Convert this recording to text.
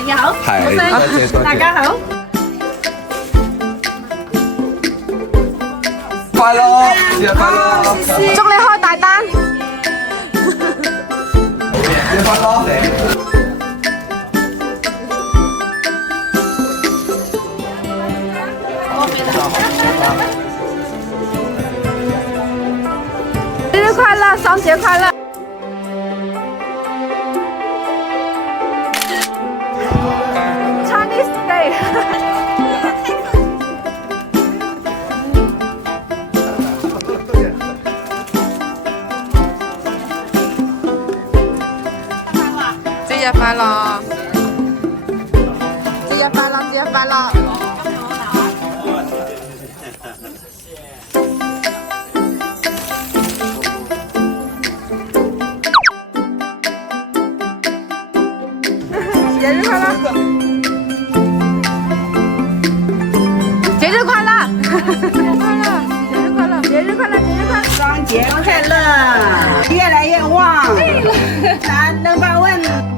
你好，係多謝多謝大家好。快樂，節日快樂，祝你開大單。節日快樂。生日快樂，雙節快樂。Chinese Day。節日快樂！節日快樂！節日快樂！節日快樂！節日快樂！節日快樂！節日快樂！節日快樂！節日快樂！双节快乐，越来越旺，男能把问。